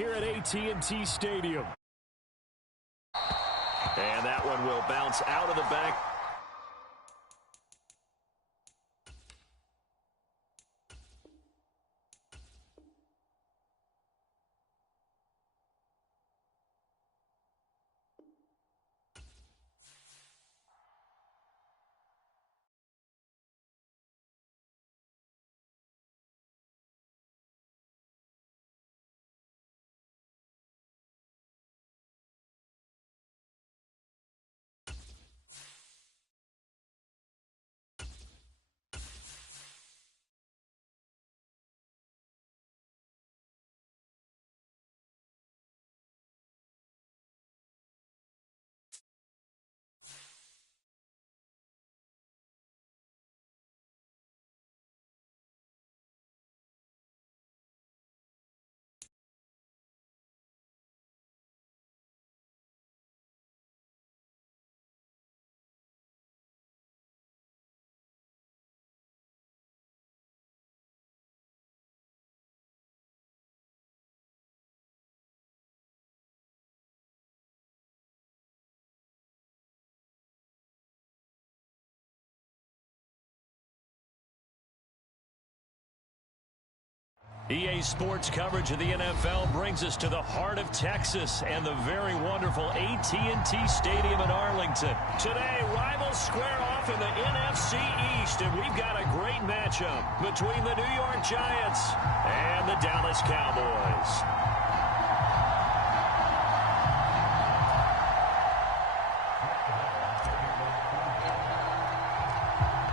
here at AT&T Stadium. And that one will bounce out of the back. EA Sports coverage of the NFL brings us to the heart of Texas and the very wonderful AT&T Stadium in Arlington. Today, rivals square off in the NFC East, and we've got a great matchup between the New York Giants and the Dallas Cowboys.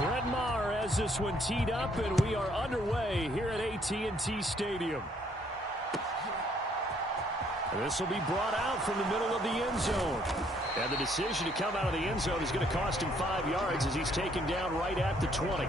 Brett Maher has this one teed up, and we are underway here at AT&T Stadium. And this will be brought out from the middle of the end zone. And the decision to come out of the end zone is going to cost him 5 yards as he's taken down right at the 20.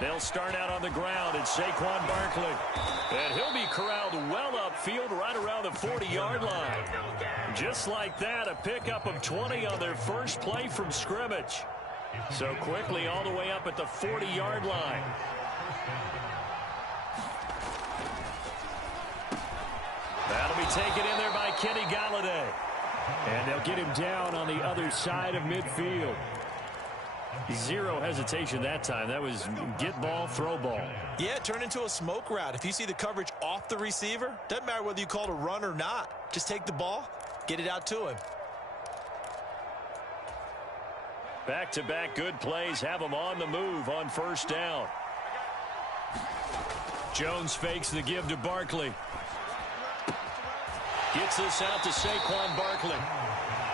They'll start out on the ground. It's Saquon Barkley. And he'll be corralled well upfield right around the 40-yard line. Just like that, a pickup of 20 on their first play from scrimmage. So quickly all the way up at the 40-yard line. That'll be taken in there by Kenny Golladay. And they'll get him down on the other side of midfield. Zero hesitation that time. That was get ball, throw ball. Yeah, it turned into a smoke route. If you see the coverage off the receiver, doesn't matter whether you call it a run or not. Just take the ball, get it out to him. Back-to-back good plays have him on the move on first down. Jones fakes the give to Barkley. Gets this out to Saquon Barkley.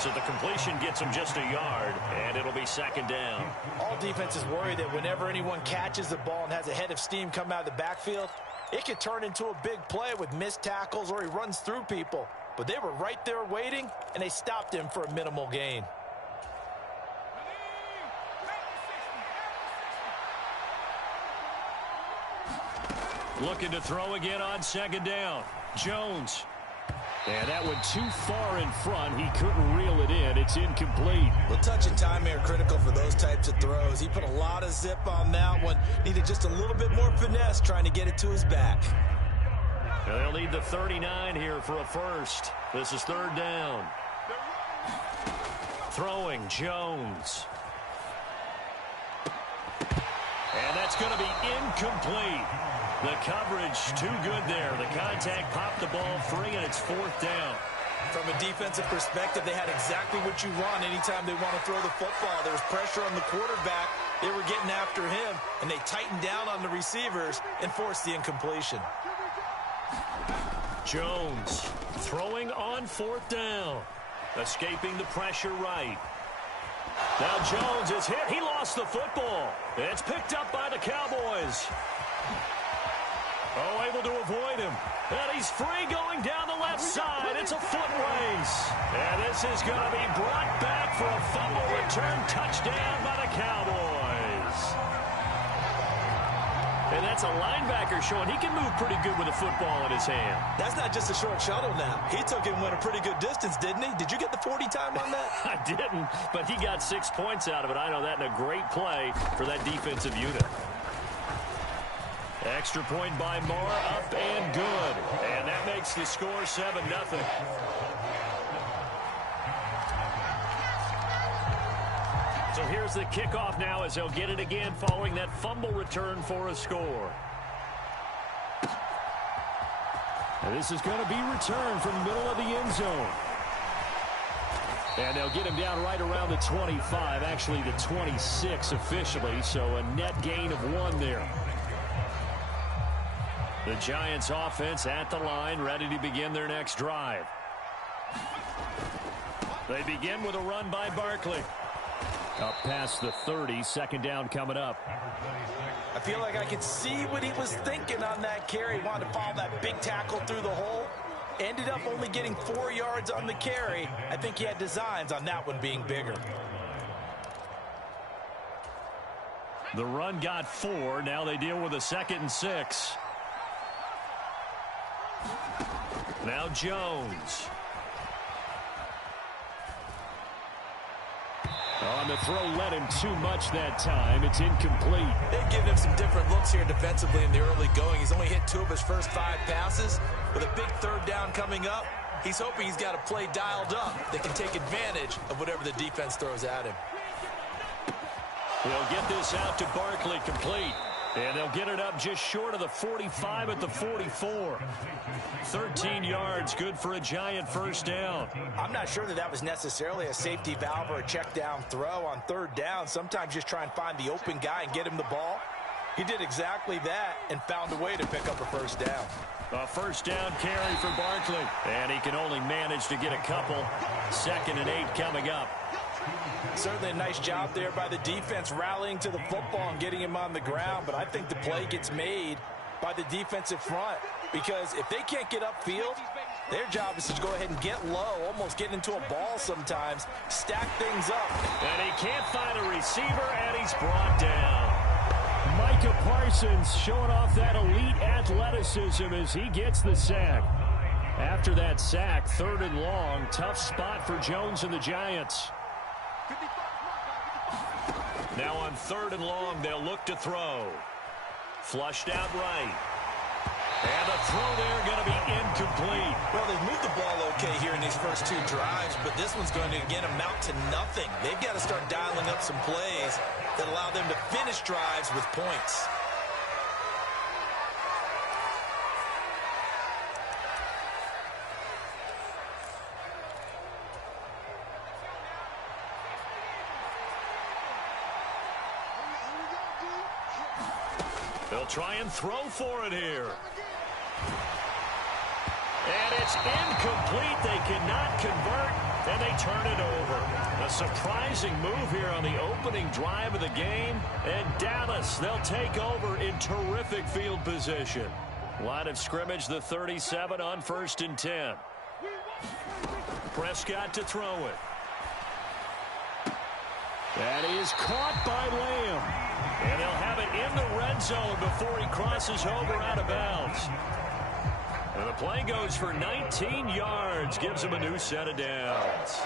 So the completion gets him just a yard, and it'll be second down. All defenses worry that whenever anyone catches the ball and has a head of steam come out of the backfield, it could turn into a big play with missed tackles or he runs through people. But they were right there waiting, and they stopped him for a minimal gain. Looking to throw again on second down. Jones. And that one too far in front. He couldn't reel it in. It's incomplete. Well, touch and time here critical for those types of throws. He put a lot of zip on that one. Needed just a little bit more finesse trying to get it to his back. Now they'll need the 39 here for a first. This is third down. Throwing Jones. And that's going to be incomplete. The coverage too good there. The contact popped the ball free, and it's fourth down. From a defensive perspective, they had exactly what you want anytime they want to throw the football. There was pressure on the quarterback. They were getting after him, and they tightened down on the receivers and forced the incompletion. Jones throwing on fourth down. Escaping the pressure right. Now Jones is hit. He lost the football. It's picked up by the Cowboys. Oh, able to avoid him. And he's free going down the left side. It's a foot race. And this is going to be brought back return touchdown by the Cowboys. And that's a linebacker showing he can move pretty good with a football in his hand. That's not just a short shuttle now. He took it and went a pretty good distance, didn't he? Did you get the 40 time on that? I didn't, but he got 6 points out of it. I know that in a great play for that defensive unit. Extra point by Moore, up and good. And that makes the score 7-0. So here's the kickoff now as they'll get it again following that fumble return for a score. And this is going to be returned from the middle of the end zone. And they'll get him down right around the 25, actually the 26 officially, so a net gain of 1 there. The Giants offense at the line, ready to begin their next drive. They begin with a run by Barkley. Up past the 30, second down coming up. I feel like I could see what he was thinking on that carry. He wanted to follow that big tackle through the hole. Ended up only getting 4 yards on the carry. I think he had designs on that one being bigger. The run got 4. Now they deal with a 2nd and 6. Now Jones. On the throw, led him too much that time. It's incomplete. They've given him some different looks here defensively in the early going. He's only hit 2 of his first 5 passes. With a big 3rd down coming up, he's hoping he's got a play dialed up that can take advantage of whatever the defense throws at him. They'll get this out to Barkley, complete. And they'll get it up just short of the 45 at the 44. 13 yards, good for a Giant first down. I'm not sure that was necessarily a safety valve or a check down throw on 3rd down. Sometimes just try and find the open guy and get him the ball. He did exactly that and found a way to pick up a first down. A first down carry for Barkley. And he can only manage to get a couple. 2nd and 8 coming up. Certainly a nice job there by the defense rallying to the football and getting him on the ground. But I think the play gets made by the defensive front. Because if they can't get upfield, their job is to go ahead and get low, almost get into a ball sometimes, stack things up. And he can't find a receiver, and he's brought down. Micah Parsons showing off that elite athleticism as he gets the sack. After that sack, 3rd and long, tough spot for Jones and the Giants. Now on 3rd and long, they'll look to throw. Flushed out right. And the throw there going to be incomplete. Well, they've moved the ball okay here in these first 2 drives, but this one's going to, again, amount to nothing. They've got to start dialing up some plays that allow them to finish drives with points. They'll try and throw for it here. And it's incomplete. They cannot convert, and they turn it over. A surprising move here on the opening drive of the game. And Dallas, they'll take over in terrific field position. Line of scrimmage, the 37 on 1st and 10. Prescott to throw it. That is caught by Lamb. And they'll have it in the red zone before he crosses over out of bounds. And the play goes for 19 yards. Gives him a new set of downs.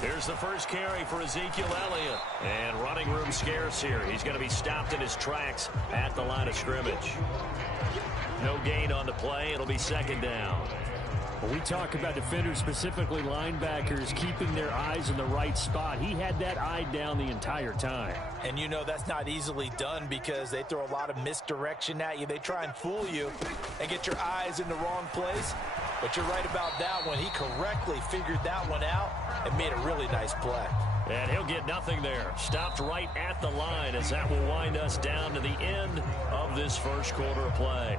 Here's the first carry for Ezekiel Elliott. And running room scarce here. He's going to be stopped in his tracks at the line of scrimmage. No gain on the play. It'll be 2nd down. When we talk about defenders, specifically linebackers, keeping their eyes in the right spot, he had that eye down the entire time. And you know that's not easily done because they throw a lot of misdirection at you. They try and fool you and get your eyes in the wrong place. But you're right about that one. He correctly figured that one out and made a really nice play. And he'll get nothing there. Stopped right at the line as that will wind us down to the end of this first quarter of play.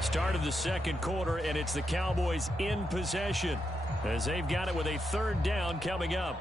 Start of the second quarter, and it's the Cowboys in possession as they've got it with a 3rd down coming up.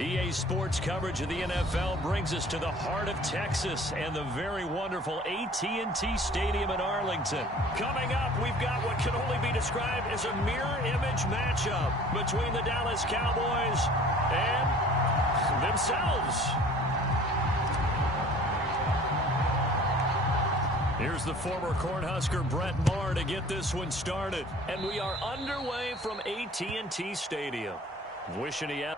EA Sports coverage of the NFL brings us to the heart of Texas and the very wonderful AT&T Stadium in Arlington. Coming up, we've got what can only be described as a mirror image matchup between the Dallas Cowboys and themselves. Here's the former Cornhusker Brett Maher to get this one started. And we are underway from AT&T Stadium. Wishing he had...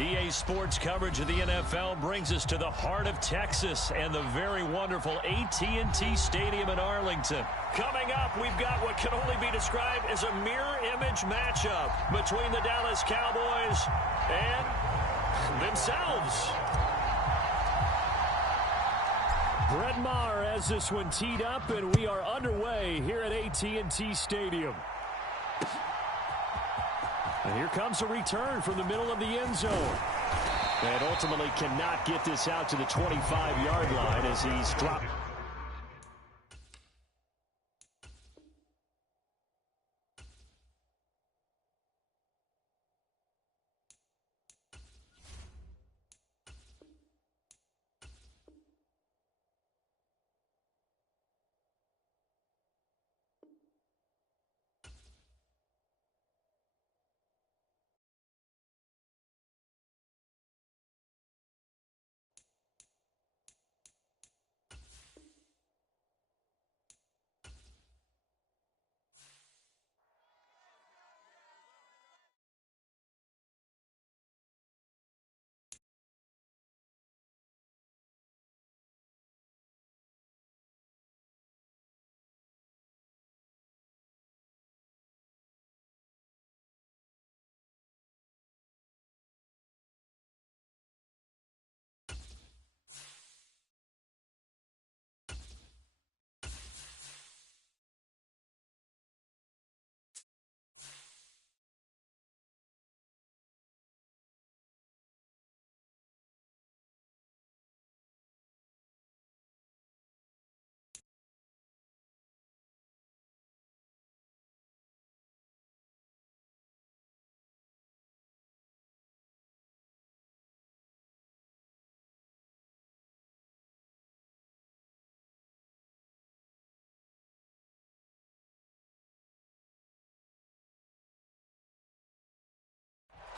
EA Sports coverage of the NFL brings us to the heart of Texas and the very wonderful AT&T Stadium in Arlington. Coming up, we've got what can only be described as a mirror image matchup between the Dallas Cowboys and themselves. Brett Maher has this one teed up, and we are underway here at AT&T Stadium. And here comes a return from the middle of the end zone. And ultimately cannot get this out to the 25-yard line as he's dropped.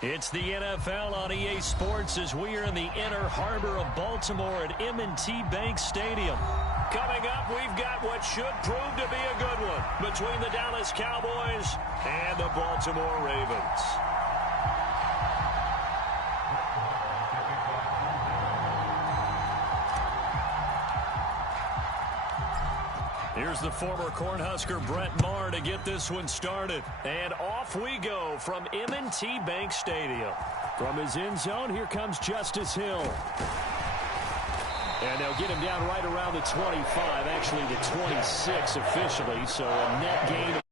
It's the NFL on EA Sports as we are in the inner harbor of Baltimore at M&T Bank Stadium. Coming up, we've got what should prove to be a good one between the Dallas Cowboys and the Baltimore Ravens. Here's the former Cornhusker Brett Maher to get this one started. And off we go from M&T Bank Stadium. From his end zone, here comes Justice Hill. And they'll get him down right around the 25, actually the 26 officially, so a net gain.